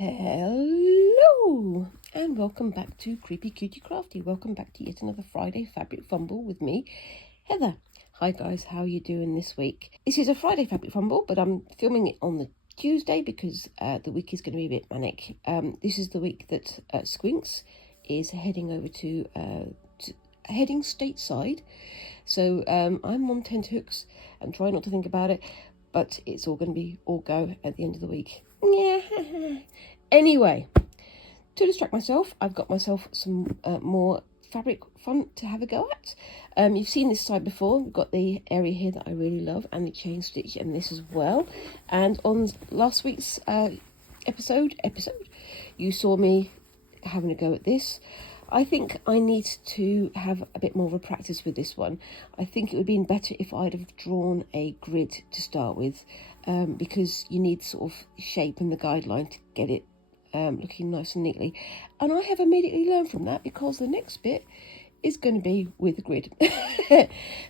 Hello and welcome back to Creepy Cutie Crafty. Welcome back to yet another Friday Fabric Fumble with me, Heather. Hi guys, how are you doing this week? This is a Friday Fabric Fumble, but I'm filming it on the Tuesday because the week is going to be a bit manic. This is the week that Squinks is heading over to heading stateside. So I'm on tenterhooks and try not to think about it, but it's all going to be all go at the end of the week. Yeah. Anyway, to distract myself, I've got myself some more fabric fun to have a go at. You've seen this side before. We've got the area here that I really love and the chain stitch and this as well. And on last week's episode, you saw me having a go at this. I think I need to have a bit more of a practice with this one. I think it would have been better if I'd have drawn a grid to start with, because you need sort of shape and the guideline to get it looking nice and neatly. And I have immediately learned from that because the next bit is going to be with a grid.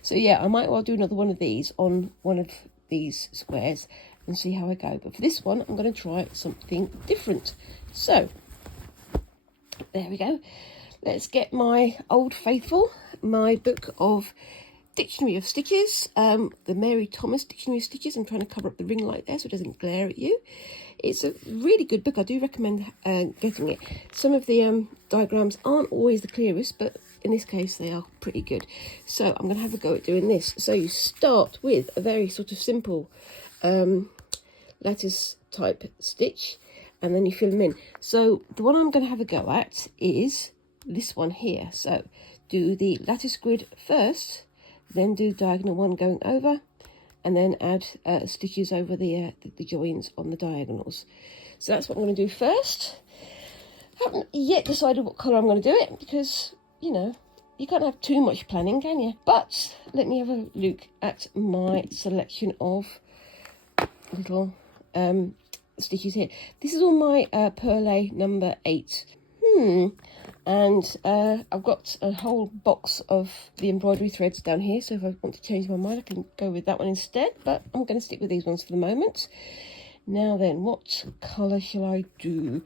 So yeah, I might well do another one of these on one of these squares and see how I go. But for this one, I'm going to try something different. So there we go. Let's get my old faithful, my book of Dictionary of Stitches, the Mary Thomas Dictionary of Stitches. I'm trying to cover up the ring light there so it doesn't glare at you. It's a really good book. I do recommend getting it. Some of the diagrams aren't always the clearest, but in this case they are pretty good. So I'm going to have a go at doing this. So you start with a very sort of simple lattice type stitch, and then you fill them in. So the one I'm going to have a go at is this one here. So do the lattice grid first, then do diagonal one going over, and then add stitches over the joins on the diagonals. So that's what I'm going to do first. Haven't yet decided what colour I'm going to do it because, you know, you can't have too much planning, can you? But let me have a look at my selection of little stitches here. This is all my Perlay number 8. And I've got a whole box of the embroidery threads down here, so if I want to change my mind I can go with that one instead, but I'm going to stick with these ones for the moment. Now then, what colour shall I do?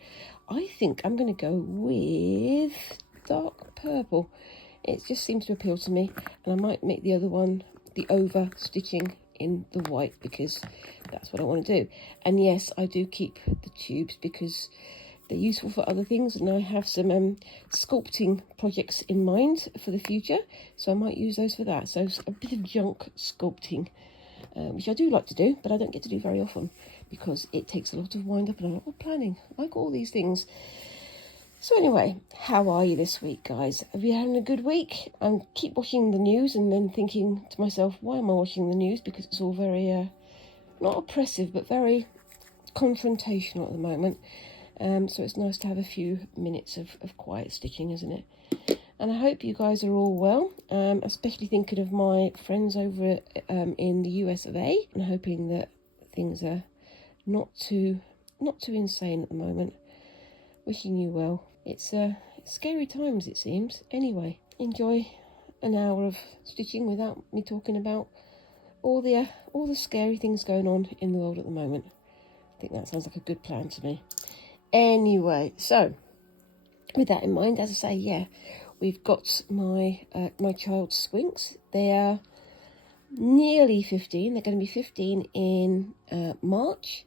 I think I'm going to go with dark purple. It just seems to appeal to me, and I might make the other one the over stitching in the white because that's what I want to do. And yes, I do keep the tubes because they're useful for other things, and I have some sculpting projects in mind for the future, so I might use those for that. So a bit of junk sculpting, which I do like to do, but I don't get to do very often because it takes a lot of wind up and a lot of planning, like all these things. So anyway, how are you this week, guys? Have you had a good week? I keep watching the news and then thinking to myself, why am I watching the news? Because it's all very, not oppressive, but very confrontational at the moment. So it's nice to have a few minutes of quiet stitching, isn't it? And I hope you guys are all well, especially thinking of my friends over in the US of A, and hoping that things are not too insane at the moment. Wishing you well. It's scary times, it seems. Anyway, enjoy an hour of stitching without me talking about all the scary things going on in the world at the moment. I think that sounds like a good plan to me. Anyway, so with that in mind, as I say, yeah, we've got my child's Squinks. They are nearly 15. They're going to be 15 in March,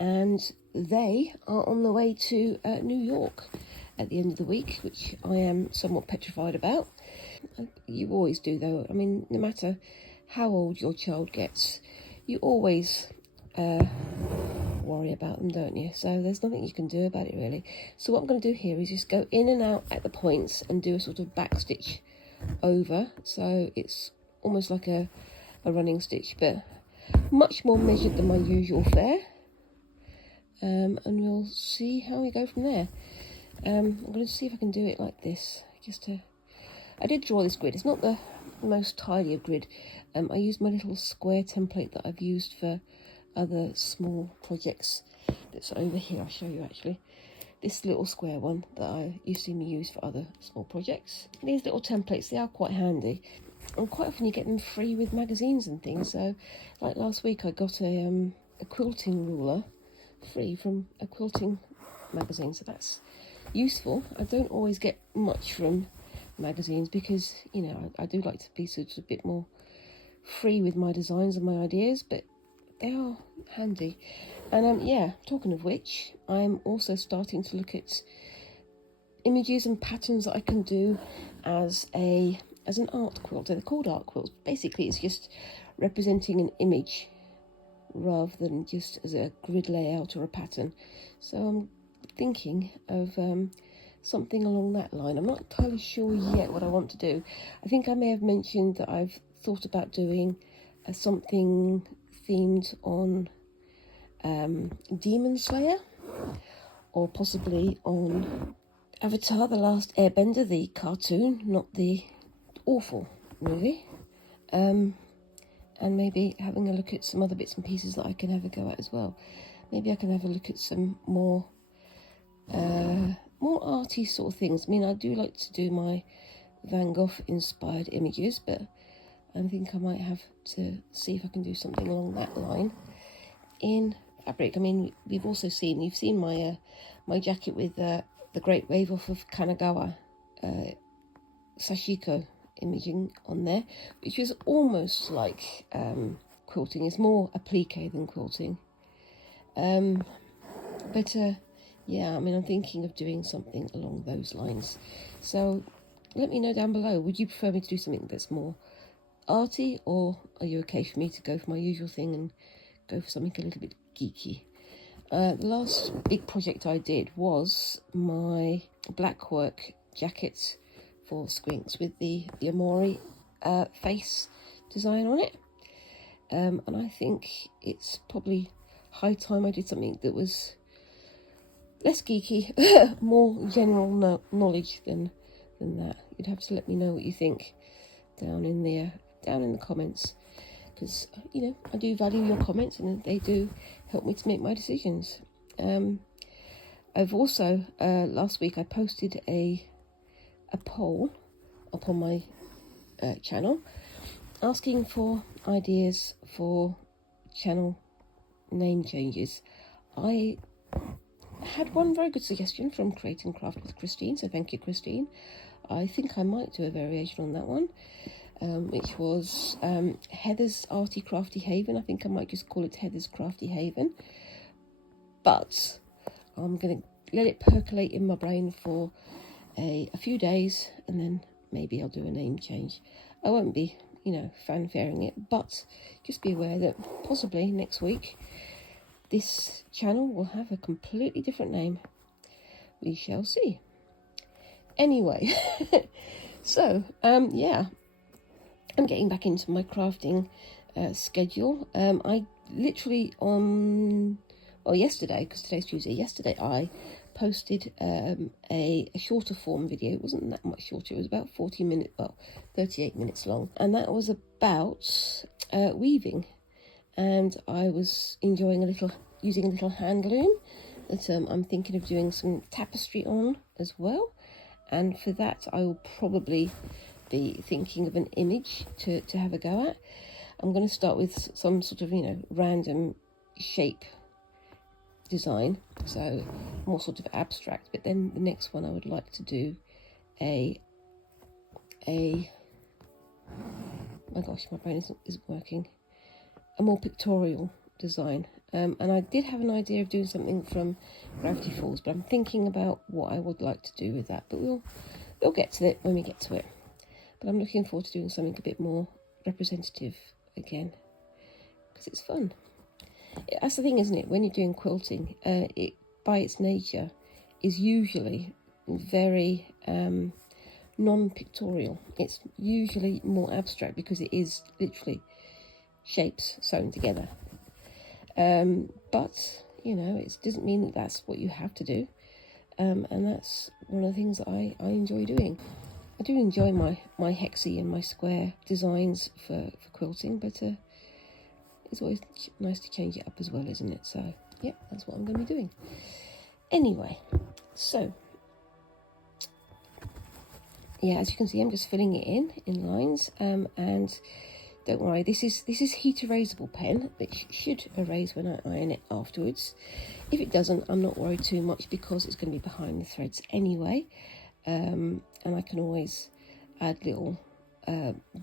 and they are on the way to New York at the end of the week, which I am somewhat petrified about. You always do, though. I mean, no matter how old your child gets, you always worry about them, don't you? So there's nothing you can do about it, really. So what I'm going to do here is just go in and out at the points and do a sort of back stitch over, so it's almost like a running stitch, but much more measured than my usual fare. And we'll see how we go from there. I'm going to see if I can do it like this. I did draw this grid. It's not the most tidy of grid. I used my little square template that I've used for other small projects. That's over here. I'll show you actually. This little square one that you've seen me use for other small projects. These little templates, they are quite handy. And quite often you get them free with magazines and things. So, like last week, I got a quilting ruler free from a quilting magazine, so that's useful. I don't always get much from magazines because, you know, I do like to be sort of a bit more free with my designs and my ideas, but they are handy. And yeah, talking of which, I'm also starting to look at images and patterns that I can do as an art quilt. They're called art quilts. Basically, it's just representing an image rather than just as a grid layout or a pattern. So I'm thinking of something along that line. I'm not entirely sure yet what I want to do. I think I may have mentioned that I've thought about doing something themed on Demon Slayer, or possibly on Avatar: The Last Airbender, the cartoon, not the awful movie. And maybe having a look at some other bits and pieces that I can have a go at as well. Maybe I can have a look at some more arty sort of things. I mean, I do like to do my Van Gogh inspired images, but I think I might have to see if I can do something along that line in fabric. I mean, you've seen my my jacket with the Great Wave off of Kanagawa Sashiko imaging on there, which is almost like quilting. It's more applique than quilting. But yeah, I mean, I'm thinking of doing something along those lines. So let me know down below. Would you prefer me to do something that's more arty, or are you okay for me to go for my usual thing and go for something a little bit geeky? The last big project I did was my black work jacket for Squinks with the Amori face design on it. And I think it's probably high time I did something that was less geeky, more general knowledge than that. You'd have to let me know what you think down in the comments, because you know, I do value your comments and they do help me to make my decisions. I've also last week I posted a poll up on my channel asking for ideas for channel name changes. I had one very good suggestion from Create and Craft with Christine, so thank you, Christine. I think I might do a variation on that one, which was Heather's Arty Crafty Haven. I think I might just call it Heather's Crafty Haven, but I'm going to let it percolate in my brain for a few days, and then maybe I'll do a name change. I won't be, you know, fanfaring it, but just be aware that possibly next week this channel will have a completely different name. We shall see. Anyway, so yeah, I'm getting back into my crafting schedule. I literally yesterday, because today's Tuesday, yesterday I posted a shorter form video. It wasn't that much shorter, it was about 38 minutes long, and that was about weaving. And I was enjoying using a little hand loom that I'm thinking of doing some tapestry on as well. And for that, I will probably be thinking of an image to have a go at. I'm going to start with some sort of, you know, random shape design, so more sort of abstract. But then the next one I would like to do my gosh, my brain isn't working. A more pictorial design. And I did have an idea of doing something from Gravity Falls, but I'm thinking about what I would like to do with that. But we'll get to it when we get to it. But I'm looking forward to doing something a bit more representative again, because it's fun. That's the thing, isn't it? When you're doing quilting, it by its nature is usually very non-pictorial. It's usually more abstract because it is literally shapes sewn together. But you know, it doesn't mean that that's what you have to do, and that's one of the things that I enjoy doing. I do enjoy my hexy and my square designs for quilting, but it's always nice to change it up as well, isn't it? So yeah, that's what I'm going to be doing. Anyway, so yeah, as you can see, I'm just filling it in lines, and don't worry, this is heat erasable pen, which should erase when I iron it afterwards. If it doesn't, I'm not worried too much because it's going to be behind the threads anyway, and I can always add little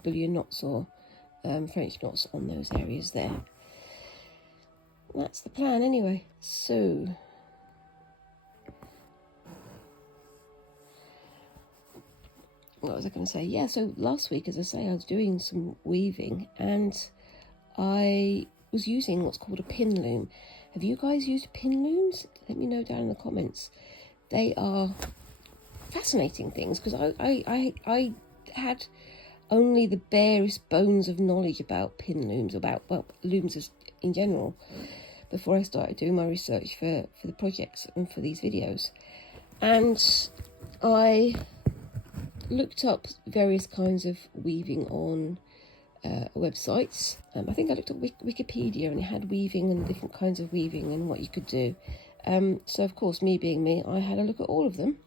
bullion knots or French knots on those areas there. That's the plan anyway. So what was I going to say? Yeah, so last week, as I say, I was doing some weaving and I was using what's called a pin loom. Have you guys used pin looms? Let me know down in the comments. They are fascinating things because I had only the barest bones of knowledge about pin looms, about, well, looms in general, before I started doing my research for the projects and for these videos. And I looked up various kinds of weaving on websites. I think I looked at Wikipedia, and it had weaving and different kinds of weaving and what you could do. So of course, me being me, I had a look at all of them,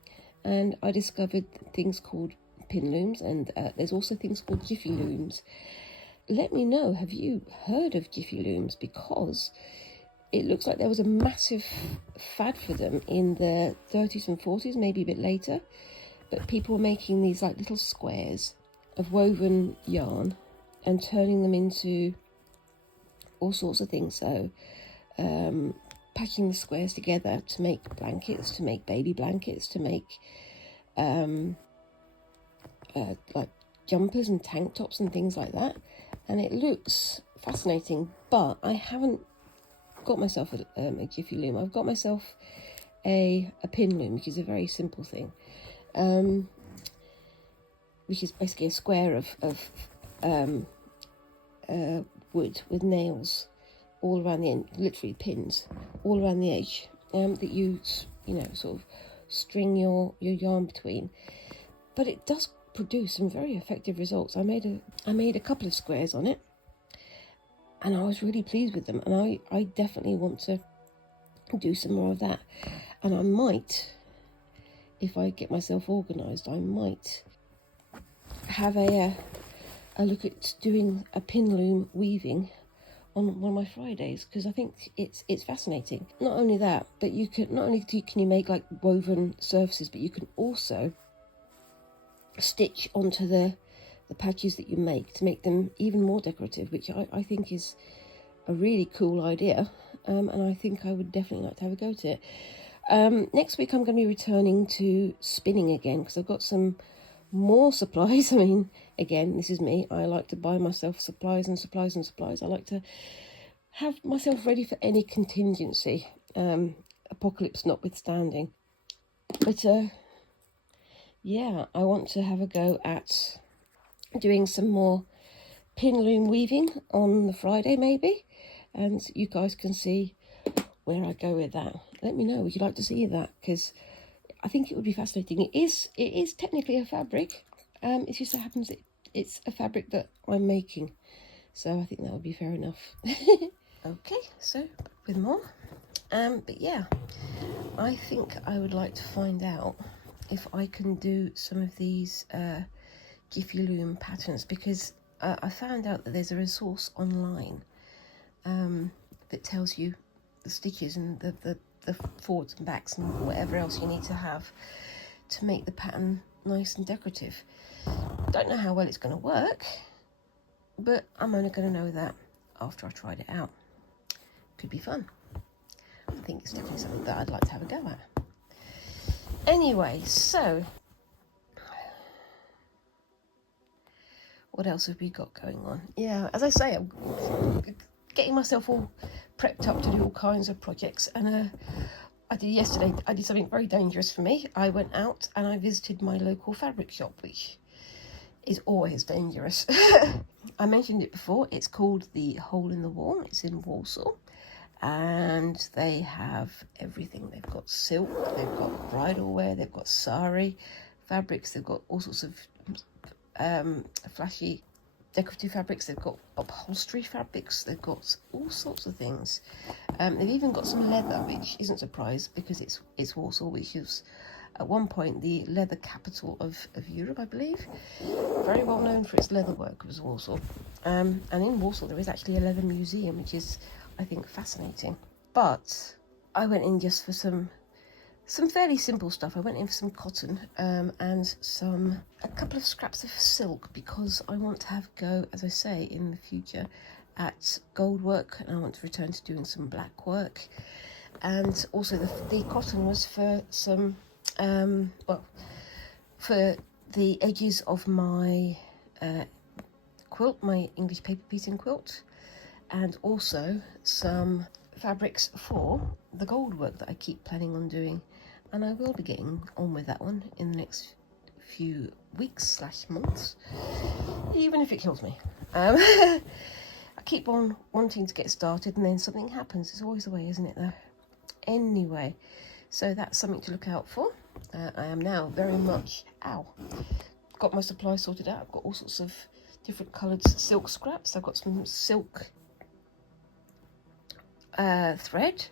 and I discovered things called pin looms, and there's also things called jiffy looms. Let me know, have you heard of jiffy looms? Because it looks like there was a massive fad for them in the 30s and 40s, maybe a bit later. But people were making these like little squares of woven yarn and turning them into all sorts of things. So patching the squares together to make blankets, to make baby blankets, to make like jumpers and tank tops and things like that. And it looks fascinating, but I haven't got myself a jiffy loom. I've got myself a pin loom, which is a very simple thing. Which is basically a square of wood with nails all around the end, literally pins all around the edge, that you know, sort of string your yarn between. But it does produce some very effective results. I made a couple of squares on it, and I was really pleased with them, and I definitely want to do some more of that. And I might, if I get myself organised, I might have a look at doing a pin loom weaving on one of my Fridays, because I think it's fascinating. Not only that, but you can can you make like woven surfaces, but you can also stitch onto the patches that you make to make them even more decorative, which I think is a really cool idea, and I think I would definitely like to have a go at it. Next week I'm going to be returning to spinning again, because I've got some more supplies. I mean, again, this is me. I like to buy myself supplies and supplies and supplies. I like to have myself ready for any contingency, apocalypse notwithstanding. But yeah, I want to have a go at doing some more pin loom weaving on the Friday maybe, and you guys can see where I go with that. Let me know, would you like to see that? Because I think it would be fascinating. It is technically a fabric. It just so happens it's a fabric that I'm making, so I think that would be fair enough. Okay, so with more. But yeah, I think I would like to find out if I can do some of these jiffy loom patterns, because I found out that there's a resource online that tells you the stitches and the forwards and backs and whatever else you need to have to make the pattern nice and decorative. Don't know how well it's going to work, but I'm only going to know that after I tried it out. Could be fun. I think it's definitely something that I'd like to have a go at. Anyway, so what else have we got going on? Yeah, as I say, I'm getting myself all prepped up to do all kinds of projects, and I did something very dangerous for me. I went out and I visited my local fabric shop, which is always dangerous. I mentioned it before. It's called the Hole in the Wall. It's in Warsaw, and they have everything. They've got silk, they've got bridal wear, they've got sari fabrics, they've got all sorts of flashy decorative fabrics, they've got upholstery fabrics, they've got all sorts of things. They've even got some leather, which isn't a surprise because it's Warsaw, which is at one point the leather capital of Europe, I believe. Very well known for its leather work was Warsaw. And in Warsaw there is actually a leather museum, which is, I think, fascinating. But I went in just for some fairly simple stuff. I went in for some cotton and a couple of scraps of silk, because I want to have a go, as I say, in the future at gold work, and I want to return to doing some black work. And also the cotton was for some for the edges of my quilt, my English paper piecing quilt, and also some fabrics for the gold work that I keep planning on doing. And I will be getting on with that one in the next few weeks / months, even if it kills me. I keep on wanting to get started, and then something happens. It's always the way, isn't it, though? Anyway, so that's something to look out for. I am now very much, got my supply sorted out. I've got all sorts of different coloured silk scraps. I've got some silk thread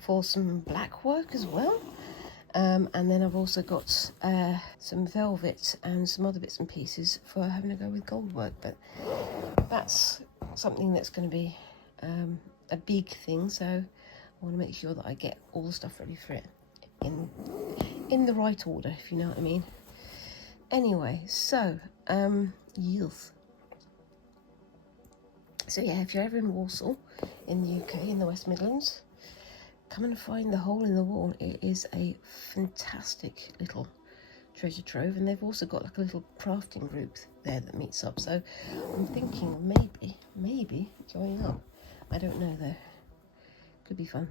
for some black work as well. And then I've also got some velvet and some other bits and pieces for having to go with gold work. But that's something that's going to be a big thing, so I want to make sure that I get all the stuff ready for it in the right order, if you know what I mean. Anyway, so youth. So yeah, if you're ever in Warsaw, in the UK, in the West Midlands, come and find the Hole in the Wall. It is a fantastic little treasure trove, and they've also got like a little crafting group there that meets up. So I'm thinking maybe joining up. I don't know though. Could be fun.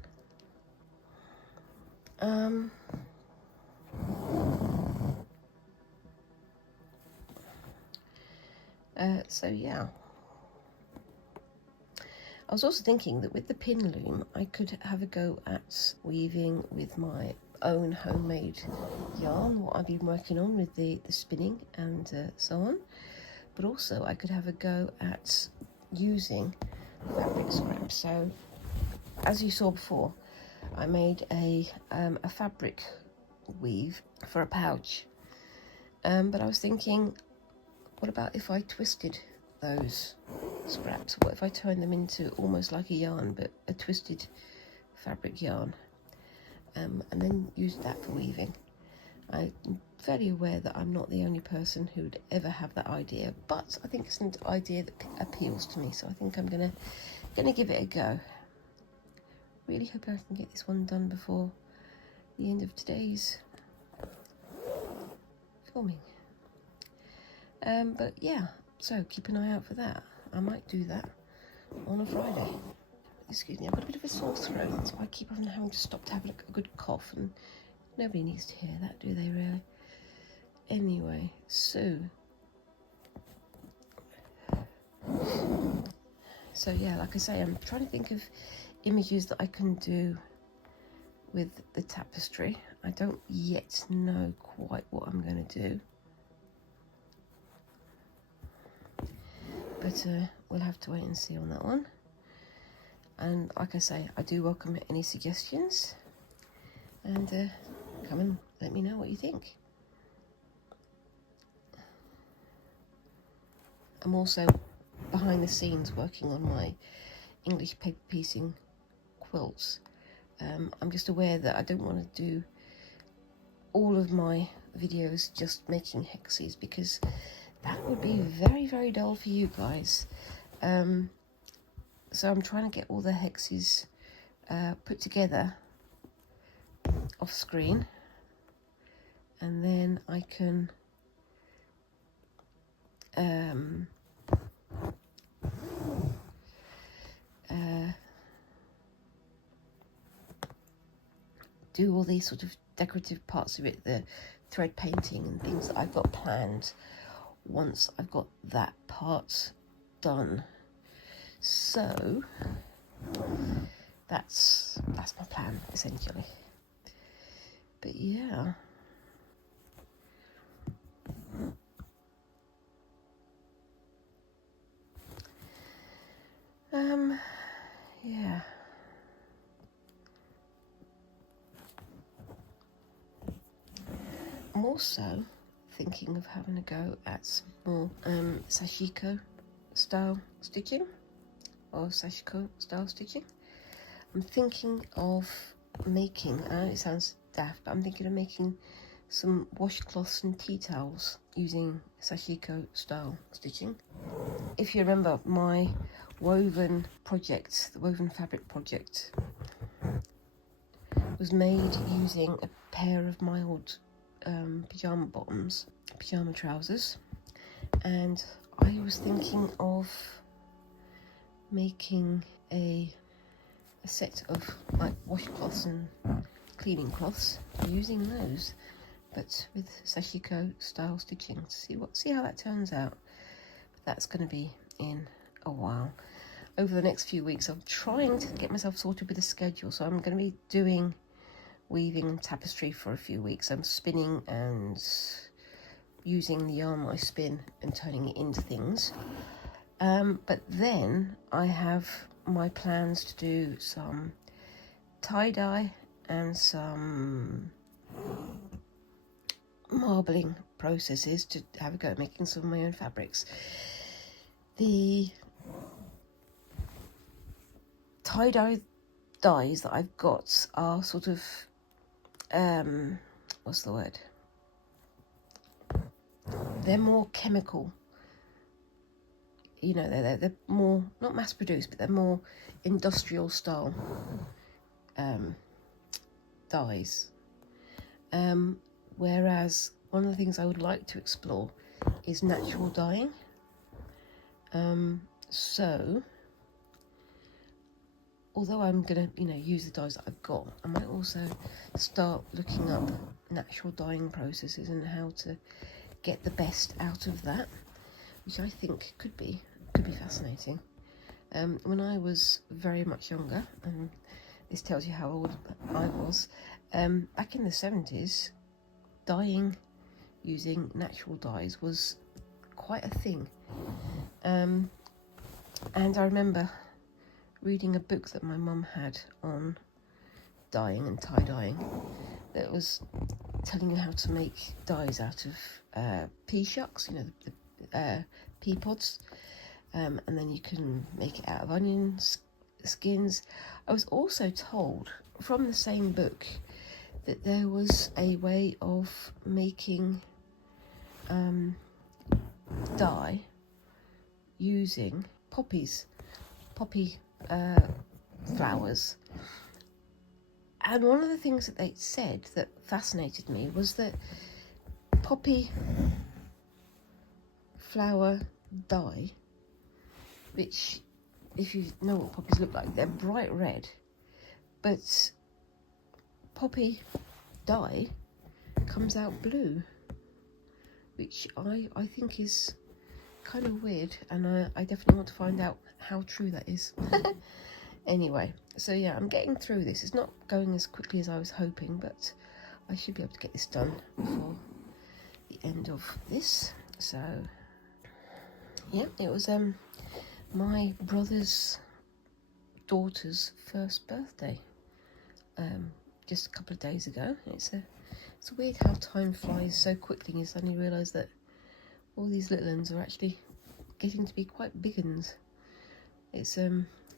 So yeah. I was also thinking that with the pin loom, I could have a go at weaving with my own homemade yarn, what I've been working on with the spinning and so on. But also I could have a go at using fabric scraps. So as you saw before, I made a fabric weave for a pouch. But I was thinking, what about if I twisted those scraps? What if I turned them into almost like a yarn, but a twisted fabric yarn, and then used that for weaving? I'm fairly aware that I'm not the only person who'd ever have that idea, but I think it's an idea that appeals to me, so I think I'm gonna give it a go. Really hope I can get this one done before the end of today's filming. But yeah, so keep an eye out for that. I might do that on a Friday. Excuse me, I've got a bit of a sore throat, so I keep on having to stop to have a good cough, and nobody needs to hear that, do they, really? Anyway, so yeah, like I say, I'm trying to think of images that I can do with the tapestry. I don't yet know quite what I'm going to do, but we'll have to wait and see on that one. And like I say, I do welcome any suggestions, and come and let me know what you think. I'm also behind the scenes working on my English paper piecing quilts. I'm just aware that I don't want to do all of my videos just making hexes, because that would be very, very dull for you guys. So I'm trying to get all the hexes put together off screen, and then I can do all these sort of decorative parts of it, the thread painting and things that I've got planned once I've got that part done. So that's my plan, essentially. But yeah. Yeah. I'm also thinking of having a go at some more sashiko style stitching, or sashiko style stitching. I'm thinking of making, it sounds daft, but I'm thinking of making some washcloths and tea towels using sashiko style stitching. If you remember my woven project, the woven fabric project, was made using a pair of my old pyjama trousers, and I was thinking of making a set of like washcloths and cleaning cloths using those, but with sashiko style stitching. See how that turns out. But that's going to be in a while. Over the next few weeks, I'm trying to get myself sorted with a schedule, so I'm going to be doing weaving and tapestry for a few weeks. I'm spinning and using the yarn I spin and turning it into things. But then I have my plans to do some tie-dye and some marbling processes to have a go at making some of my own fabrics. The tie-dye dyes that I've got are sort of what's the word? They're more chemical. You know, they're more, not mass produced, but they're more industrial style dyes. Whereas one of the things I would like to explore is natural dyeing. So although I'm gonna, use the dyes that I've got, I might also start looking up natural dyeing processes and how to get the best out of that, which I think could be fascinating. When I was very much younger, and this tells you how old I was, back in the 70s, dyeing using natural dyes was quite a thing. And I remember reading a book that my mum had on dyeing and tie-dyeing that was telling you how to make dyes out of pea shucks, the pea pods, and then you can make it out of onion skins. I was also told from the same book that there was a way of making dye using poppy flowers. And one of the things that they said that fascinated me was that poppy flower dye, which, if you know what poppies look like, they're bright red, but poppy dye comes out blue, which I think is kind of weird, and I definitely want to find out how true that is. Anyway, so yeah, I'm getting through this. It's not going as quickly as I was hoping, but I should be able to get this done before the end of this. So yeah, it was my brother's daughter's first birthday just a couple of days ago. It's weird how time flies so quickly. You suddenly realise that all these little ones are actually getting to be quite big ones.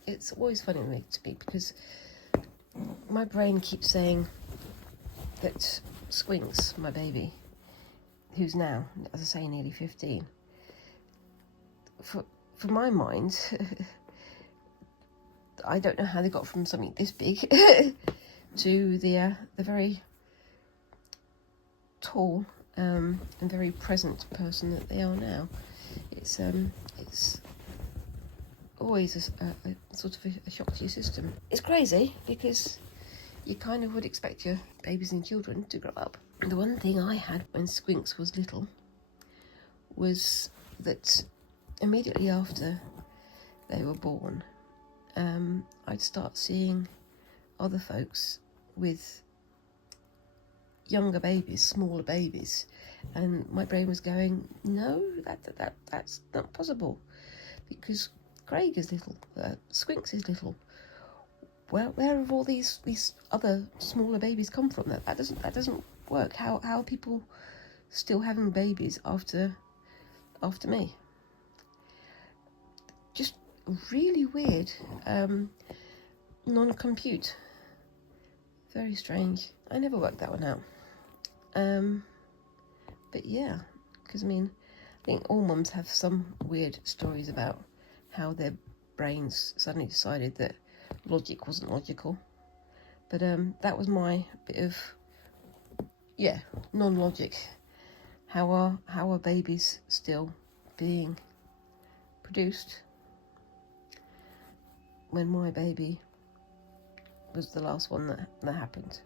It's always funny to me because my brain keeps saying that Squinks, my baby, who's now, as I say, nearly 15, for my mind, I don't know how they got from something this big to the very tall and very present person that they are now. It's always a sort of a shock to your system. It's crazy because you kind of would expect your babies and children to grow up. The one thing I had when Squinks was little was that immediately after they were born, I'd start seeing other folks with younger babies, smaller babies, and my brain was going, no, that's not possible, because Craig is little, Squinks is little. Where have all these other smaller babies come from? That doesn't work? How are people still having babies after me? Just really weird. Non-compute. Very strange. I never worked that one out. But yeah, because I mean, I think all mums have some weird stories about how their brains suddenly decided that logic wasn't logical. But that was my bit of, yeah, non-logic. How are babies still being produced when my baby was the last one that happened?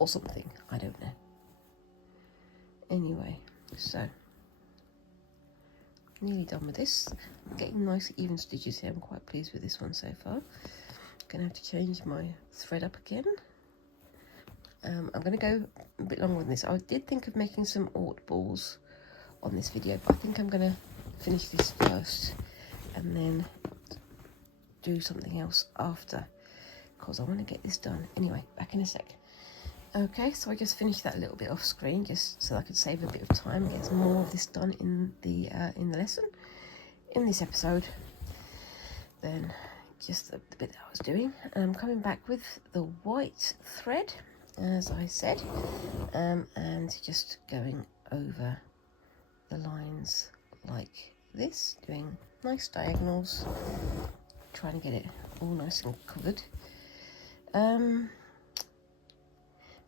Or something, I don't know. Anyway, so nearly done with this. I'm getting nice even stitches here. I'm quite pleased with this one so far. Gonna have to change my thread up again. I'm gonna go a bit longer than this. I did think of making some Ort balls on this video, but I think I'm gonna finish this first and then do something else after, because I want to get this done. Anyway, back in a sec. Okay, so I just finished that little bit off screen just so I could save a bit of time and get some more of this done in the lesson, in this episode, than just the bit that I was doing. And I'm coming back with the white thread, as I said, and just going over the lines like this, doing nice diagonals, trying to get it all nice and covered.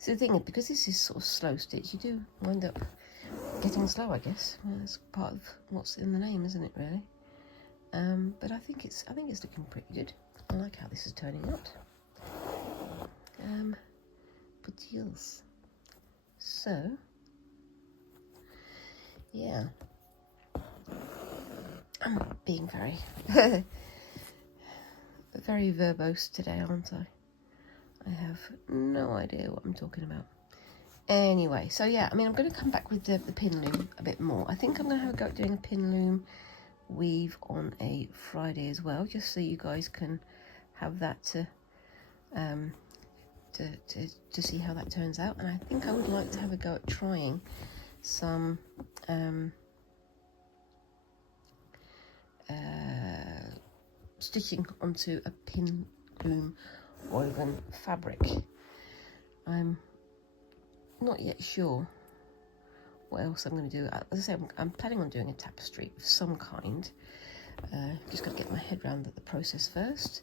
So the thing is, because this is sort of slow stitch, you do wind up getting slow, I guess. Well, that's part of what's in the name, isn't it, really? But I think it's looking pretty good. I like how this is turning out. But yes. So yeah, I'm being very very verbose today, aren't I? I have no idea what I'm talking about. Anyway, so yeah, I mean, I'm going to come back with the pin loom a bit more. I think I'm going to have a go at doing a pin loom weave on a Friday as well, just so you guys can have that to see how that turns out. And I think I would like to have a go at trying some stitching onto a pin loom woven fabric. I'm not yet sure what else I'm going to do. As I say, I'm planning on doing a tapestry of some kind. Just got to get my head around the process first.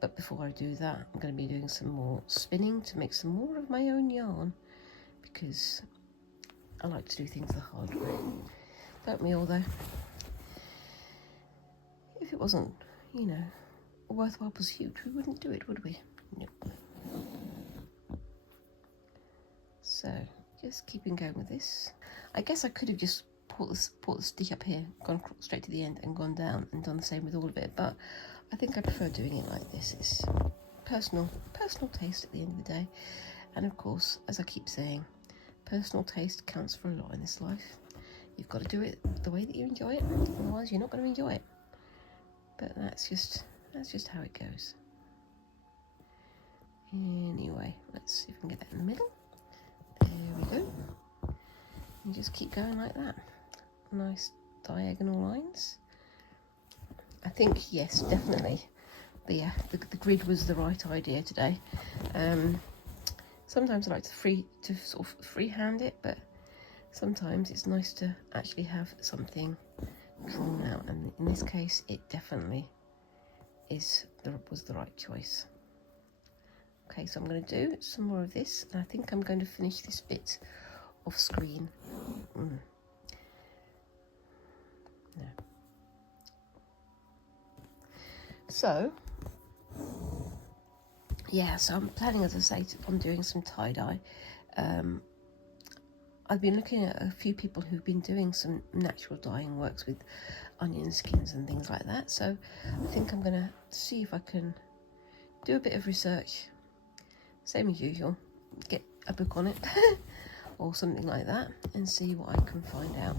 But before I do that, I'm going to be doing some more spinning to make some more of my own yarn, because I like to do things the hard way. Don't we all, though? If it wasn't, you know, a worthwhile pursuit, we wouldn't do it, would we? Nope. So, just keeping going with this. I guess I could have just put the stitch up here, gone straight to the end and gone down and done the same with all of it, but I think I prefer doing it like this. It's personal taste at the end of the day. And of course, as I keep saying, personal taste counts for a lot in this life. You've got to do it the way that you enjoy it, otherwise you're not going to enjoy it. But that's just how it goes. Anyway, let's see if we can get that in the middle. There we go. And just keep going like that. Nice diagonal lines. I think, yes, definitely the grid was the right idea today. Sometimes I like to sort of freehand it, but sometimes it's nice to actually have something drawn out, and in this case it definitely was the right choice. Okay, so I'm going to do some more of this, and I think I'm going to finish this bit off screen. No. So yeah, so I'm planning, as I say, on doing some tie-dye. I've been looking at a few people who've been doing some natural dyeing works with onion skins and things like that, so I think I'm going to see if I can do a bit of research, same as usual, get a book on it or something like that, and see what I can find out.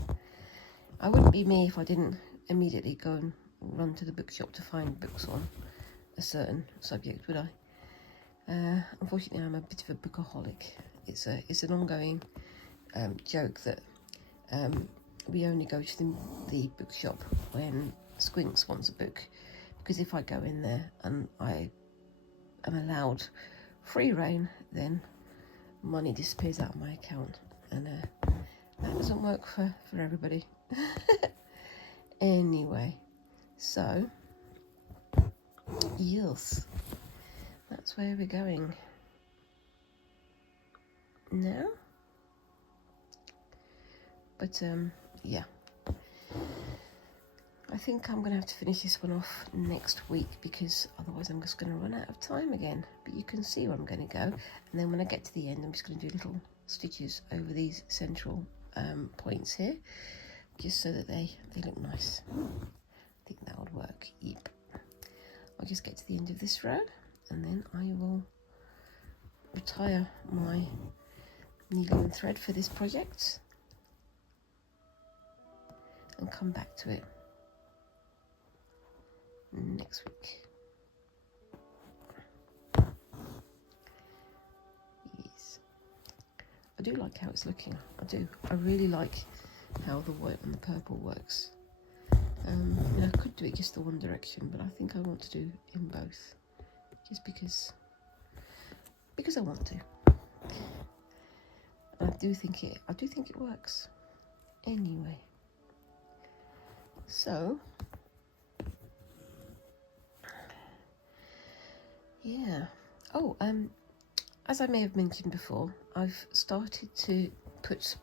I wouldn't be me if I didn't immediately go and run to the bookshop to find books on a certain subject, would I? Unfortunately, I'm a bit of a bookaholic. It's an ongoing joke that we only go to the bookshop when Squinks wants a book, because if I go in there and I am allowed free reign, then money disappears out of my account, and that doesn't work for everybody. Anyway, so yes, that's where we're going now. But yeah, I think I'm going to have to finish this one off next week, because otherwise I'm just going to run out of time again. But you can see where I'm going to go, and then when I get to the end, I'm just going to do little stitches over these central points here, just so that they look nice. I think that would work. Yep. I'll just get to the end of this row, and then I will retire my needle and thread for this project and come back to it next week. Yes. I do like how it's looking. I do. I really like how the white and the purple works. I could do it just the one direction, but I think I want to do in both, just because I want to. I do think it works. Anyway, so yeah. Oh, as I may have mentioned before, I've started to put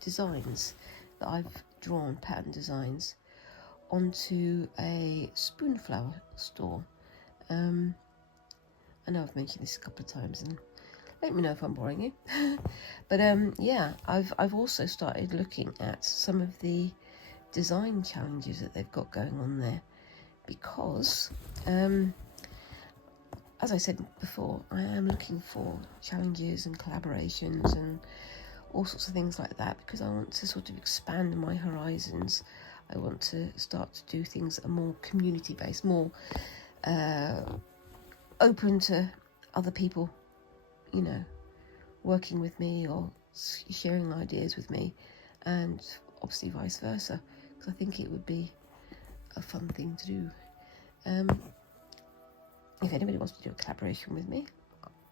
designs that I've drawn, pattern designs, onto a spoonflower store. I know I've mentioned this a couple of times, and let me know if I'm boring you. But yeah, I've also started looking at some of the design challenges that they've got going on there, because as I said before, I am looking for challenges and collaborations and all sorts of things like that, because I want to sort of expand my horizons. I want to start to do things that are more community based, more open to other people, you know, working with me or sharing ideas with me, and obviously vice versa, because I think it would be a fun thing to do. If anybody wants to do a collaboration with me,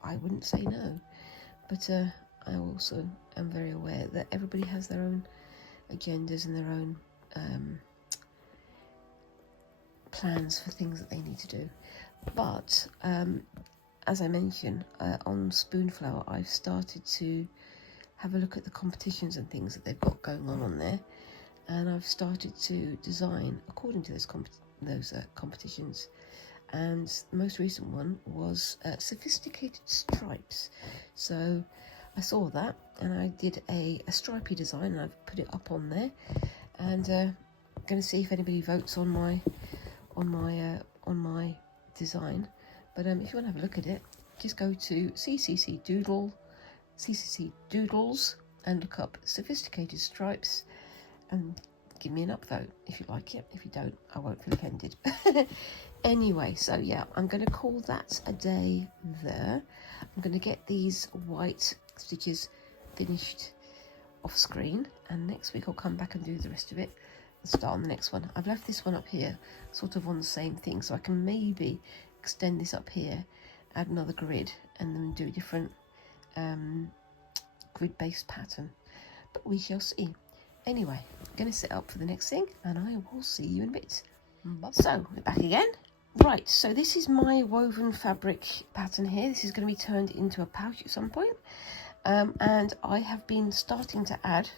I wouldn't say no, but I also am very aware that everybody has their own agendas and their own plans for things that they need to do. But as I mentioned, on Spoonflower, I've started to have a look at the competitions and things that they've got going on there, and I've started to design according to those competitions. And the most recent one was sophisticated stripes. So I saw that, and I did a stripy design, and I've put it up on there, and I'm going to see if anybody votes on my design. But if you want to have a look at it, just go to CCC Doodles and look up sophisticated stripes and give me an upvote if you like it. If you don't, I won't feel offended. Anyway, so yeah, I'm going to call that a day there. I'm going to get these white stitches finished off screen, and next week I'll come back and do the rest of it and start on the next one. I've left this one up here sort of on the same thing, so I can maybe extend this up here, add another grid, and then do a different grid based pattern, but we shall see. Anyway, I'm going to set up for the next thing, and I will see you in a bit. So we're back again. Right, so this is my woven fabric pattern here. This is going to be turned into a pouch at some point, and I have been starting to add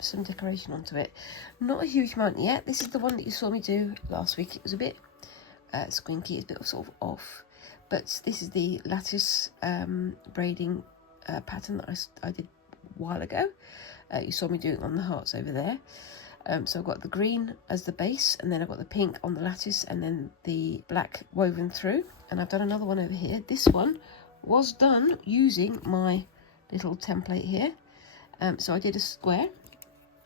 some decoration onto it. Not a huge amount yet. This is the one that you saw me do last week. It was a bit squinky, it's a bit sort of off, but this is the lattice braiding pattern that I did a while ago. You saw me doing on the hearts over there. So I've got the green as the base, and then I've got the pink on the lattice, and then the black woven through. And I've done another one over here. This one was done using my little template here. So I did a square,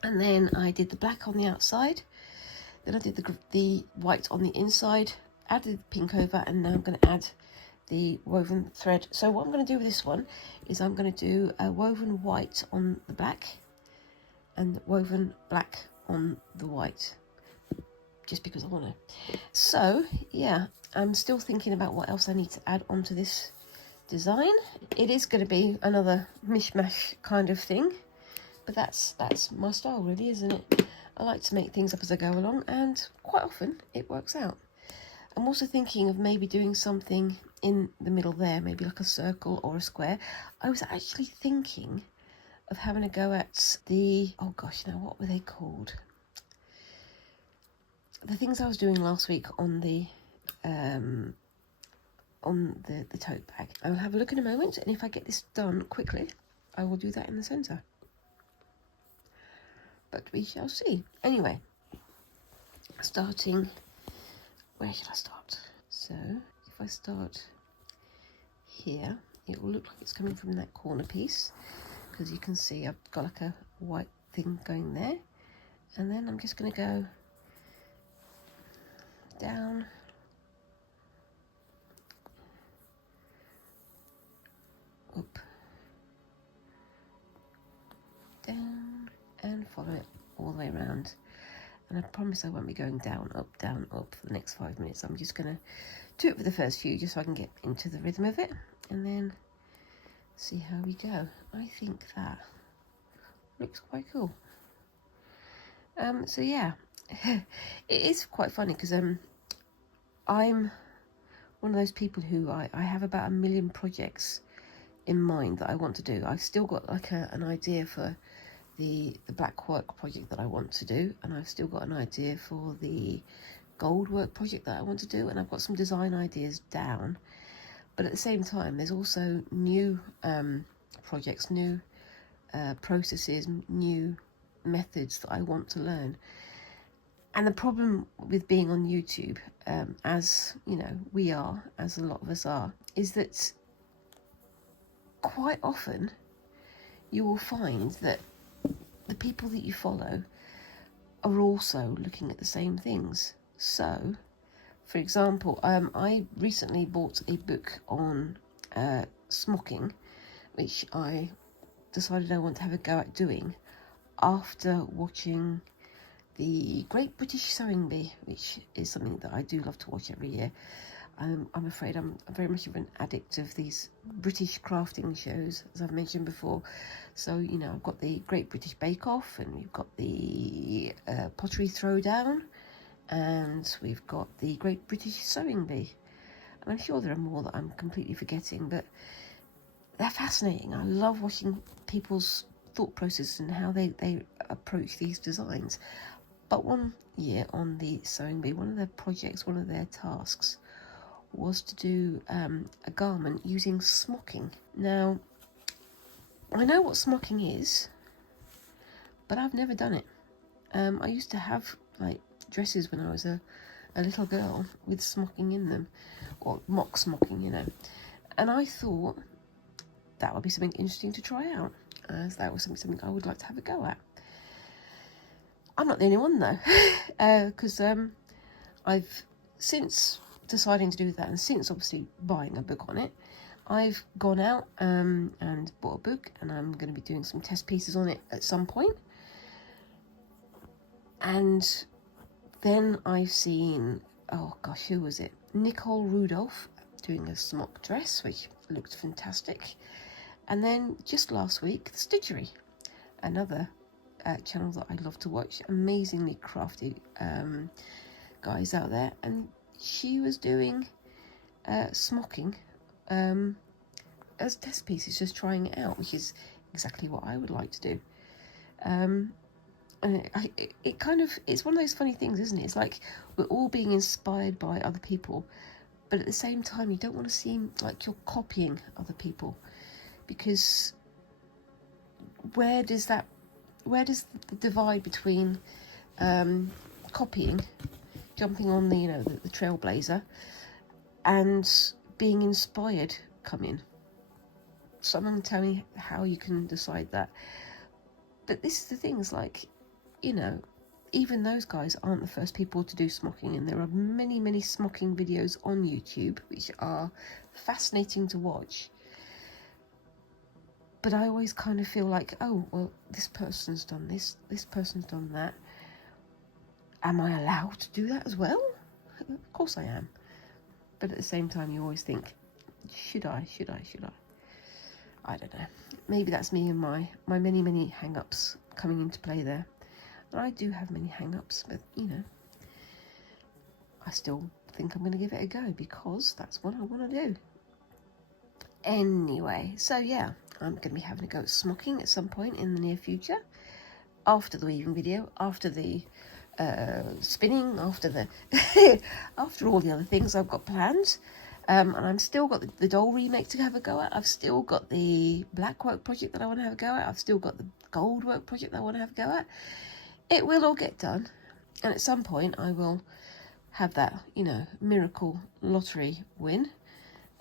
and then I did the black on the outside. Then I did the white on the inside, added the pink over, and now I'm going to add the woven thread. So what I'm going to do with this one is I'm going to do a woven white on the black and woven black on the white, just because I want to. So yeah, I'm still thinking about what else I need to add onto this design. It is going to be another mishmash kind of thing, but that's my style really, isn't it? I like to make things up as I go along, and quite often it works out. I'm also thinking of maybe doing something in the middle there, maybe like a circle or a square. I was actually thinking of having a go at the, oh gosh, now what were they called? The things I was doing last week on the tote bag. I'll have a look in a moment, and if I get this done quickly, I will do that in the centre. But we shall see. Anyway, starting, where should I start? So if I start here, it will look like it's coming from that corner piece, because you can see I've got like a white thing going there, and then I'm just going to go down, up, down, and follow it all the way around. And I promise I won't be going down, up, for the next 5 minutes. I'm just going to do it for the first few, just so I can get into the rhythm of it, and then see how we go. I think that looks quite cool. So yeah, it is quite funny, because I'm one of those people who I have about 1 million projects in mind that I want to do. I've still got like an idea for the black work project that I want to do, and I've still got an idea for the gold work project that I want to do, and I've got some design ideas down. But at the same time, there's also new projects, new processes, new methods that I want to learn. And the problem with being on YouTube, as you know, we are, as a lot of us are, is that quite often you will find that the people that you follow are also looking at the same things. So, for example, I recently bought a book on smocking, which I decided I want to have a go at doing after watching the Great British Sewing Bee, which is something that I do love to watch every year. I'm afraid I'm very much of an addict of these British crafting shows, as I've mentioned before. So, you know, I've got the Great British Bake Off, and we've got the Pottery Throwdown, and we've got the Great British Sewing Bee. And I'm sure there are more that I'm completely forgetting, but they're fascinating. I love watching people's thought process and how they approach these designs. But one year on the Sewing Bee, one of their projects, one of their tasks was to do a garment using smocking. Now, I know what smocking is, but I've never done it. I used to have like dresses when I was a little girl with smocking in them, or mock smocking, you know, and I thought that would be something interesting to try out, as that was something I would like to have a go at. I'm not the only one though, because I've since deciding to do that, and since obviously buying a book on it, I've gone out and bought a book, and I'm going to be doing some test pieces on it at some point. And then I've seen, oh gosh, who was it? Nicole Rudolph doing a smock dress, which looked fantastic. And then just last week, The Stitchery, another channel that I love to watch, amazingly crafty guys out there, and she was doing smocking as test pieces, just trying it out, which is exactly what I would like to do. And it kind of, it's one of those funny things, isn't it? It's like we're all being inspired by other people, but at the same time you don't want to seem like you're copying other people, because where does the divide between copying, jumping on the, you know, the trailblazer, and being inspired come in? Someone tell me how you can decide that. But this is the thing, is like, you know, even those guys aren't the first people to do smocking, and there are many, many smocking videos on YouTube which are fascinating to watch. But I always kind of feel like, oh, well, this person's done this, this person's done that. Am I allowed to do that as well? Of course I am. But at the same time, you always think, should I? I don't know. Maybe that's me and my many, many hang-ups coming into play there. And I do have many hang-ups, but, you know, I still think I'm going to give it a go because that's what I want to do. Anyway, so yeah, I'm going to be having a go at smocking at some point in the near future. After the weaving video, after the spinning, after the after all the other things I've got planned. And I've still got the doll remake to have a go at. I've still got the black work project that I want to have a go at. I've still got the gold work project that I want to have a go at. It will all get done. And at some point I will have that, you know, miracle lottery win.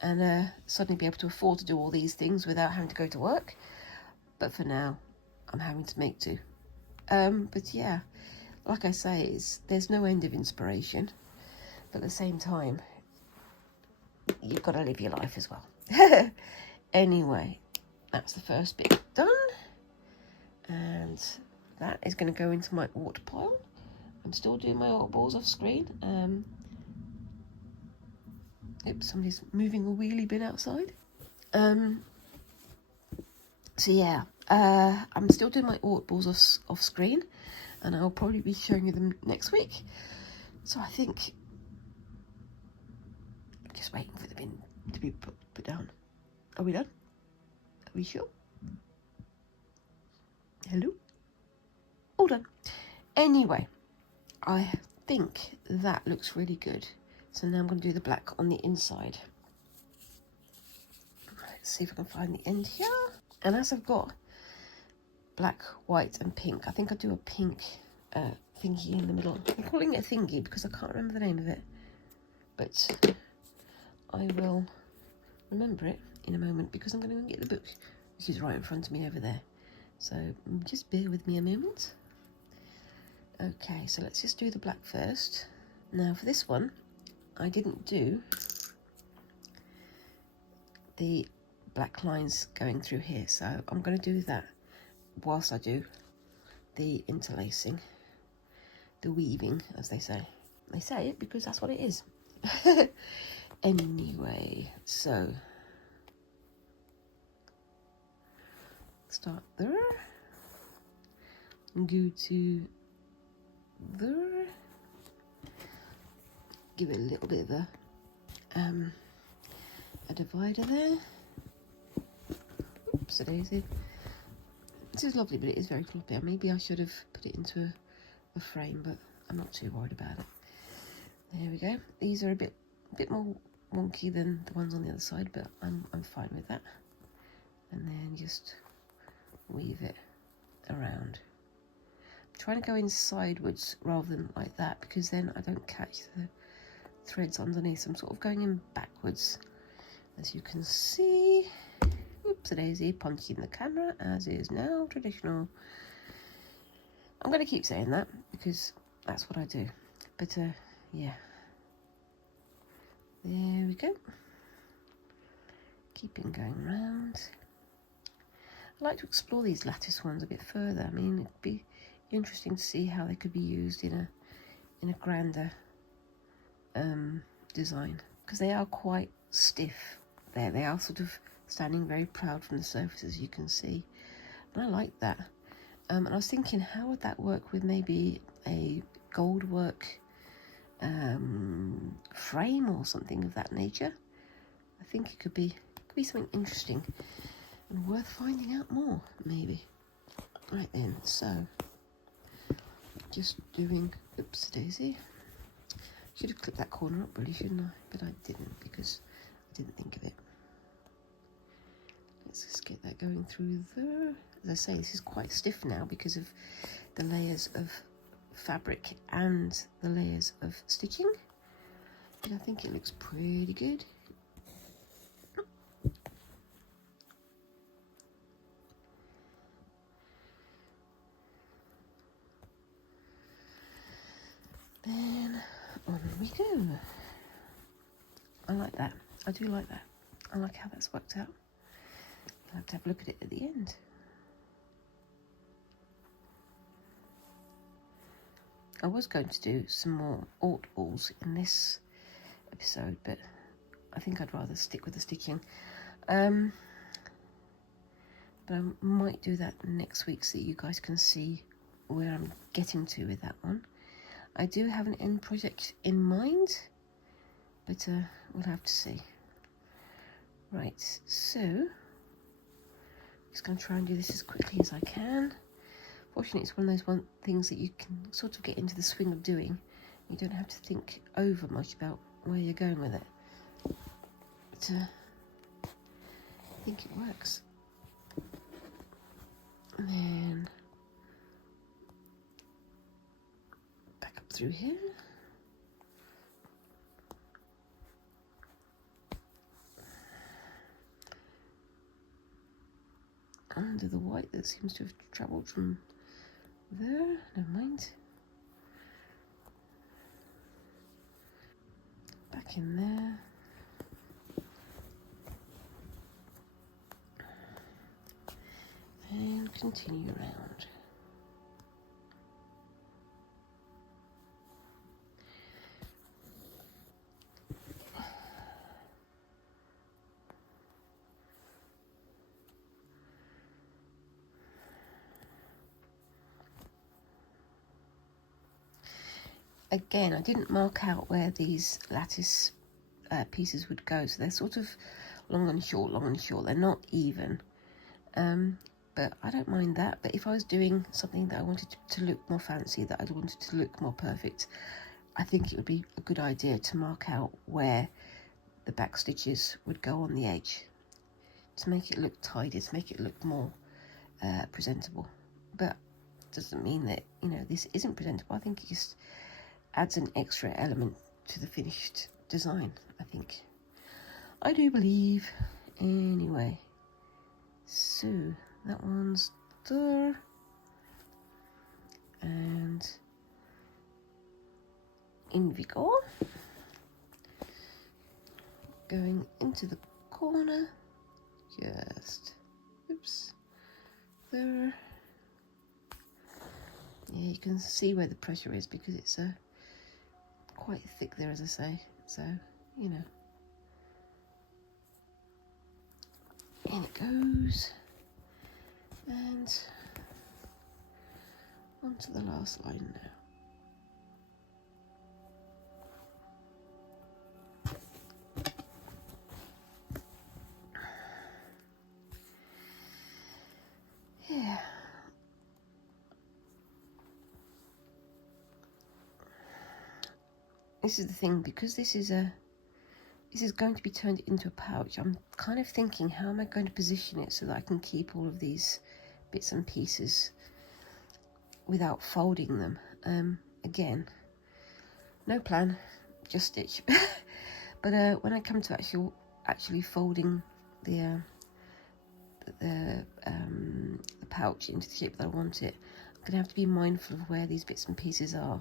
And suddenly be able to afford to do all these things without having to go to work. But for now, I'm having to make do. But yeah, like I say, there's no end of inspiration. But at the same time, you've got to live your life as well. Anyway, that's the first bit done. And that is going to go into my art pile. I'm still doing my art balls off screen. Oops, somebody's moving a wheelie bin outside. So yeah, I'm still doing my art balls off screen, and I'll probably be showing you them next week. So I think I'm just waiting for the bin to be put down. Are we done? Are we sure? Hello? All done. Anyway, I think that looks really good. So now I'm going to do the black on the inside. Let's see if I can find the end here. And as I've got black, white and pink, I think I'll do a pink thingy in the middle. I'm calling it a thingy because I can't remember the name of it. But I will remember it in a moment because I'm going to go and get the book, which is right in front of me over there. So just bear with me a moment. Okay, so let's just do the black first. Now for this one, I didn't do the black lines going through here, so I'm going to do that whilst I do the interlacing, the weaving, as they say. They say it because that's what it is. Anyway, so start there, go to there, give it a little bit of a divider there. Oops, a daisy. This is lovely, but it is very floppy. Maybe I should have put it into a frame, but I'm not too worried about it. There we go. These are a bit more wonky than the ones on the other side, but I'm fine with that. And then just weave it around. I'm trying to go in sidewards rather than like that, because then I don't catch the threads underneath. So I'm sort of going in backwards, as you can see. Oops, a daisy, punching the camera as is now traditional. I'm going to keep saying that because that's what I do. But yeah, there we go. Keeping going round. I like to explore these lattice ones a bit further. I mean, it'd be interesting to see how they could be used in a grander design, because they are quite stiff. There they are, sort of standing very proud from the surface, as you can see, and I like that. And I was thinking, how would that work with maybe a gold work frame or something of that nature? I think it could be something interesting and worth finding out more, maybe. Right then, so just doing, oops daisy, should have clipped that corner up really, shouldn't I? But I didn't, because I didn't think of it. Let's just get that going through there. As I say, this is quite stiff now because of the layers of fabric and the layers of stitching, but I think it looks pretty good. we go. I like that. I do like that. I like how that's worked out. I'll have to have a look at it at the end. I was going to do some more alt balls in this episode, but I think I'd rather stick with the stitching. But I might do that next week so that you guys can see where I'm getting to with that one. I do have an end project in mind, but we'll have to see. Right, so just going to try and do this as quickly as I can. Fortunately, it's one of those things that you can sort of get into the swing of doing. You don't have to think over much about where you're going with it. But I think it works. And then back up through here. Under the white that seems to have travelled from there, never mind. Back in there. And continue around. Again, I didn't mark out where these lattice pieces would go, so they're sort of long and short, long and short. They're not even, but I don't mind that. But if I was doing something that I wanted to look more fancy, that I wanted to look more perfect, I think it would be a good idea to mark out where the back stitches would go on the edge to make it look tidy, to make it look more presentable. But it doesn't mean that, you know, this isn't presentable. I think it just adds an extra element to the finished design, I think. I do believe. Anyway, so that one's there. And in we go. Going into the corner. Just, oops, there. Yeah, you can see where the pressure is because it's quite thick there, as I say, so you know. In it goes, and onto the last line now. Yeah. This is the thing, because this is going to be turned into a pouch. I'm kind of thinking, how am I going to position it so that I can keep all of these bits and pieces without folding them. Again, no plan, just stitch. But when I come to actually folding the pouch into the shape that I want it, I'm going to have to be mindful of where these bits and pieces are.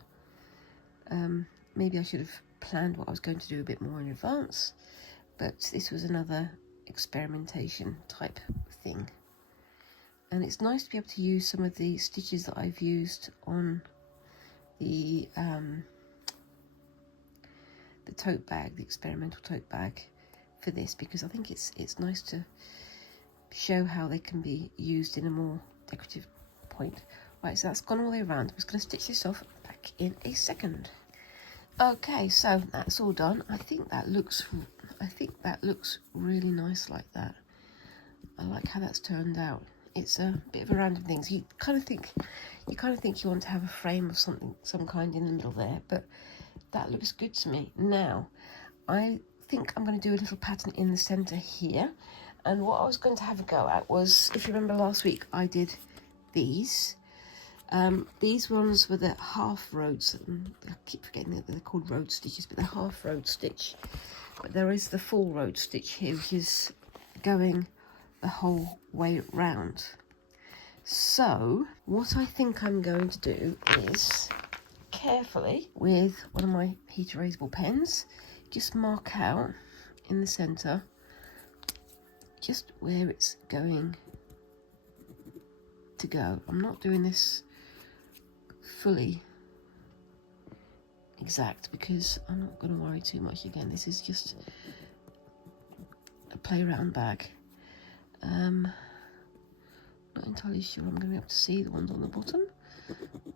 Maybe I should have planned what I was going to do a bit more in advance, but this was another experimentation type thing. And it's nice to be able to use some of the stitches that I've used on the tote bag, the experimental tote bag, for this, because I think it's nice to show how they can be used in a more decorative point. Right, so that's gone all the way around. I'm just going to stitch this off back in a second. Okay, so that's all done. I think that looks really nice like that. I like how that's turned out. It's a bit of a random thing. So you kind of think you want to have a frame of some kind in the middle there, but that looks good to me. Now, I think I'm going to do a little pattern in the center here. And what I was going to have a go at was, if you remember last week, I did these. These ones were the half roads. I keep forgetting that they're called road stitches, but they're half road stitch. But there is the full road stitch here, which is going the whole way round. So what I think I'm going to do is carefully with one of my heat erasable pens, just mark out in the centre just where it's going to go. I'm not doing this fully exact because I'm not going to worry too much. Again, this is just a play around bag. Not entirely sure I'm going to be able to see the ones on the bottom,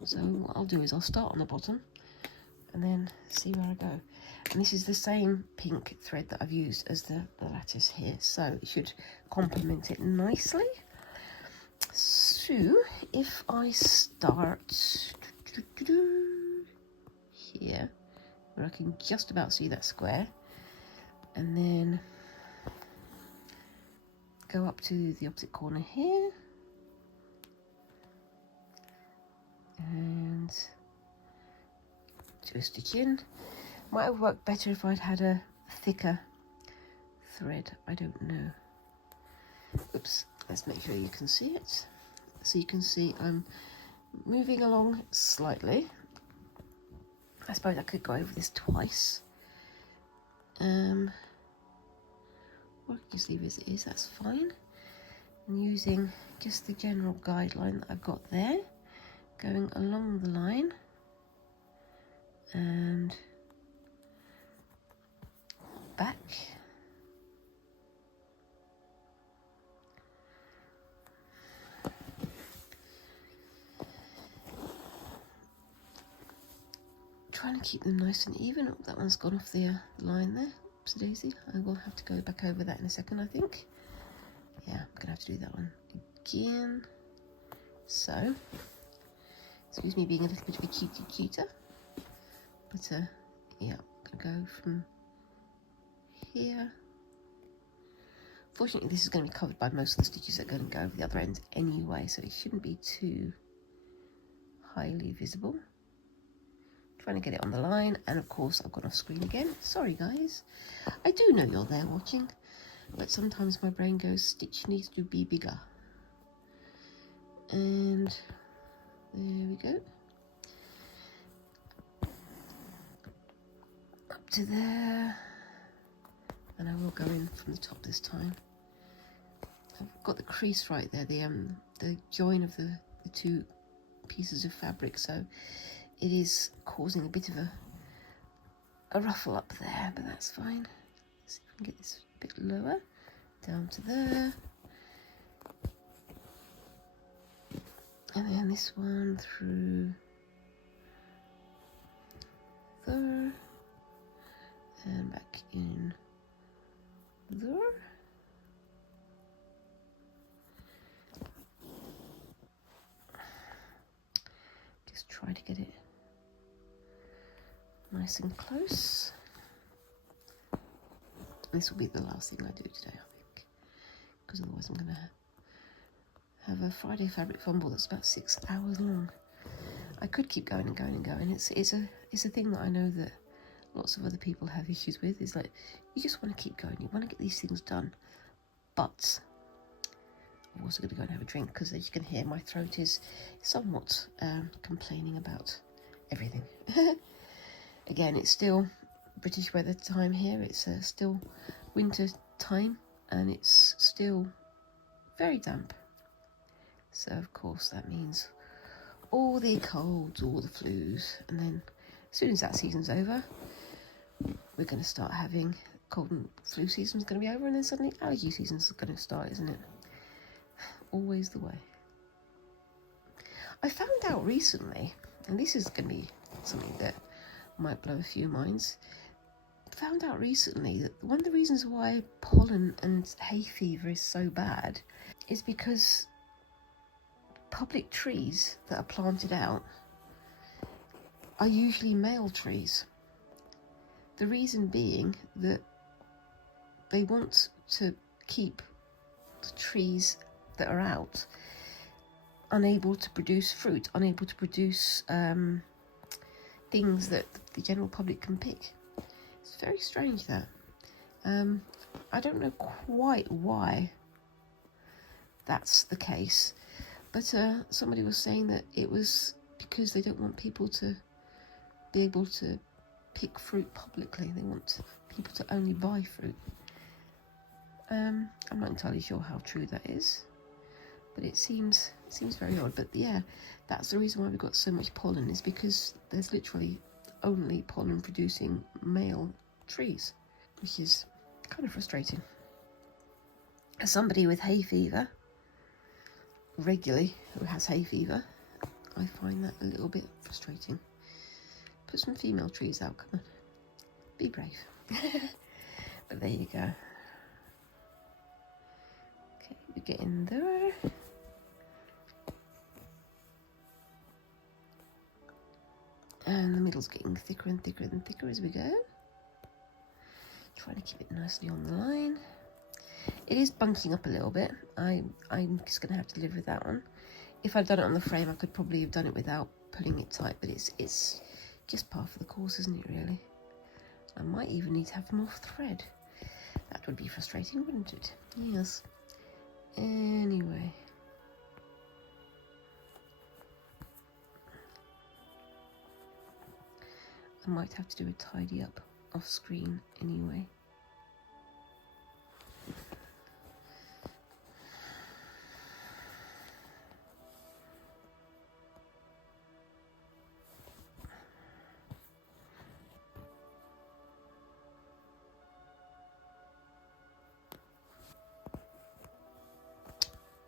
so what I'll do is I'll start on the bottom and then see where I go. And this is the same pink thread that I've used as the lattice here, so it should complement it nicely. So if I start here, where I can just about see that square, and then go up to the opposite corner here, and do a stitch in. Might have worked better if I'd had a thicker thread, I don't know. Oops, let's make sure you can see it. So you can see I'm moving along slightly. I suppose I could go over this twice. Or I can just leave it as it is, that's fine. And using just the general guideline that I've got there, going along the line and back. Trying to keep them nice and even. Oh, that one's gone off the line there. Oopsie daisy. I will have to go back over that in a second, I think. Yeah, I'm gonna have to do that one again. So, excuse me being a little bit of a cuter, but yeah, I'm gonna go from here. Fortunately, this is going to be covered by most of the stitches that are going to go over the other end anyway, so it shouldn't be too highly visible. Trying to get it on the line, and of course I've gone off screen again. Sorry guys, I do know you're there watching, but sometimes my brain goes, stitch needs to be bigger. And there we go. Up to there, and I will go in from the top this time. I've got the crease right there, the join of the two pieces of fabric, so it is causing a bit of a ruffle up there, but that's fine. Let's see if we can get this a bit lower, down to there. And then this one through there, and back in there. Just try to get it nice and close. This will be the last thing I do today, I think, because otherwise I'm going to have a Friday fabric fumble that's about 6 hours long. I could keep going and going and going. It's a thing that I know that lots of other people have issues with. Is like, you just want to keep going. You want to get these things done, but I'm also going to go and have a drink because, as you can hear, my throat is somewhat complaining about everything. Again, it's still British weather time here. It's still winter time, and it's still very damp. So of course that means all the colds, all the flus, and then as soon as that season's over, we're going to start having cold and flu season's going to be over, and then suddenly allergy season's going to start, isn't it? Always the way. I found out recently, and this is going to be something that might blow a few minds. Found out recently that one of the reasons why pollen and hay fever is so bad is because public trees that are planted out are usually male trees. The reason being that they want to keep the trees that are out unable to produce fruit, unable to produce things that the general public can pick. It's very strange that. I don't know quite why that's the case, but somebody was saying that it was because they don't want people to be able to pick fruit publicly. They want people to only buy fruit. I'm not entirely sure how true that is, but it seems very odd. But yeah, that's the reason why we've got so much pollen, is because there's literally only pollen producing male trees, which is kind of frustrating. As somebody with hay fever regularly, who has hay fever, I find that a little bit frustrating. Put some female trees out, come on, be brave. But there you go. Okay, we get in there. And the middle's getting thicker and thicker and thicker as we go. Trying to keep it nicely on the line. It is bunking up a little bit. I'm just going to have to live with that one. If I'd done it on the frame, I could probably have done it without pulling it tight, but it's just part of the course, isn't it, really? I might even need to have more thread. That would be frustrating, wouldn't it? Yes. Anyway. I might have to do a tidy up off screen anyway.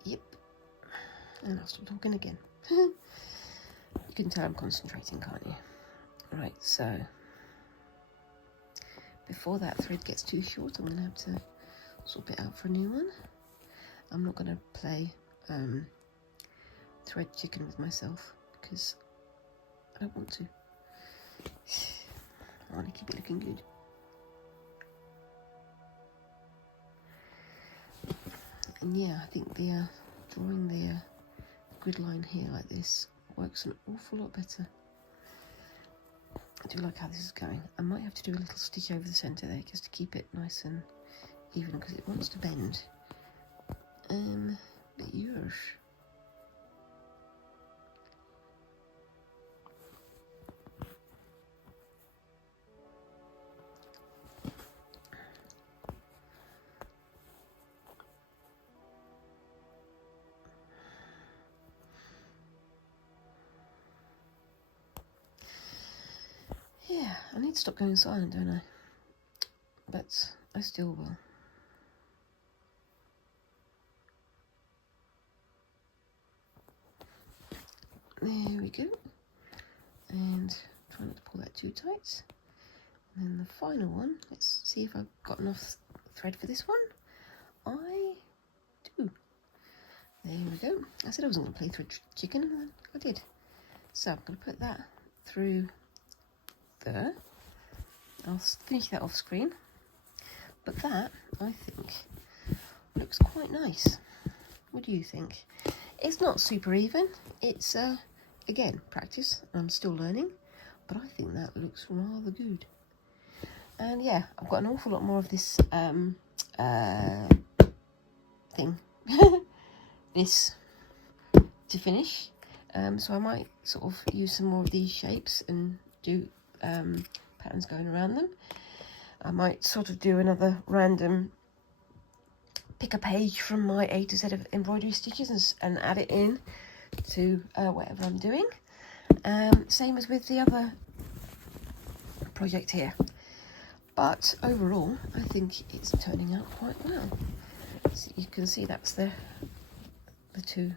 Yep. And I'll stop talking again. You can tell I'm concentrating, can't you? Right, so before that thread gets too short, I'm going to have to swap it out for a new one. I'm not going to play thread chicken with myself because I don't want to. I want to keep it looking good. And yeah, I think the drawing the grid line here like this works an awful lot better. I do like how this is going. I might have to do a little stitch over the centre there just to keep it nice and even because it wants to bend. But yours. Yeah, I need to stop going silent, don't I? But I still will. There we go. And try not to pull that too tight. And then the final one, let's see if I've got enough thread for this one. I do. There we go. I said I wasn't going to play thread chicken, and I did. So I'm going to put that through there. I'll finish that off screen. But that, I think, looks quite nice. What do you think? It's not super even. It's, again, practice. I'm still learning. But I think that looks rather good. And yeah, I've got an awful lot more of this thing. This to finish. So I might sort of use some more of these shapes and do patterns going around them. I might sort of do another random pick a page from my A to Z of embroidery stitches and add it in to whatever I'm doing. Same as with the other project here. But overall, I think it's turning out quite well. So you can see that's the two.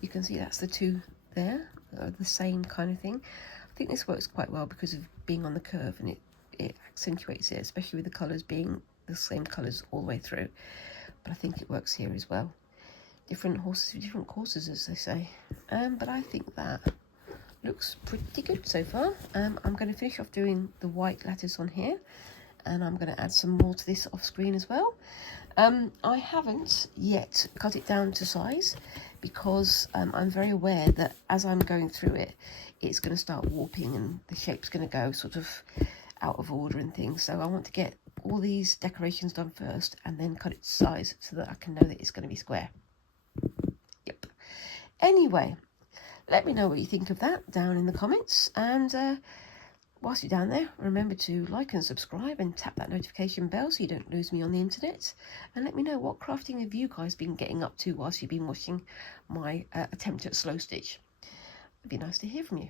You can see that's the two there, the same kind of thing. I think this works quite well because of being on the curve, and it accentuates it, especially with the colours being the same colours all the way through. But I think it works here as well. Different horses for different courses, as they say. But I think that looks pretty good so far. I'm going to finish off doing the white lattice on here, and I'm going to add some more to this off screen as well. I haven't yet cut it down to size because I'm very aware that as I'm going through it, it's going to start warping and the shape's going to go sort of out of order and things. So I want to get all these decorations done first and then cut it to size so that I can know that it's going to be square. Yep. Anyway, let me know what you think of that down in the comments. And whilst you're down there, remember to like and subscribe and tap that notification bell so you don't lose me on the internet. And let me know what crafting have you guys been getting up to whilst you've been watching my attempt at slow stitch. It'd be nice to hear from you.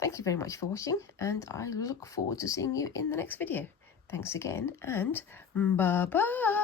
Thank you very much for watching, and I look forward to seeing you in the next video. Thanks again, and bye-bye.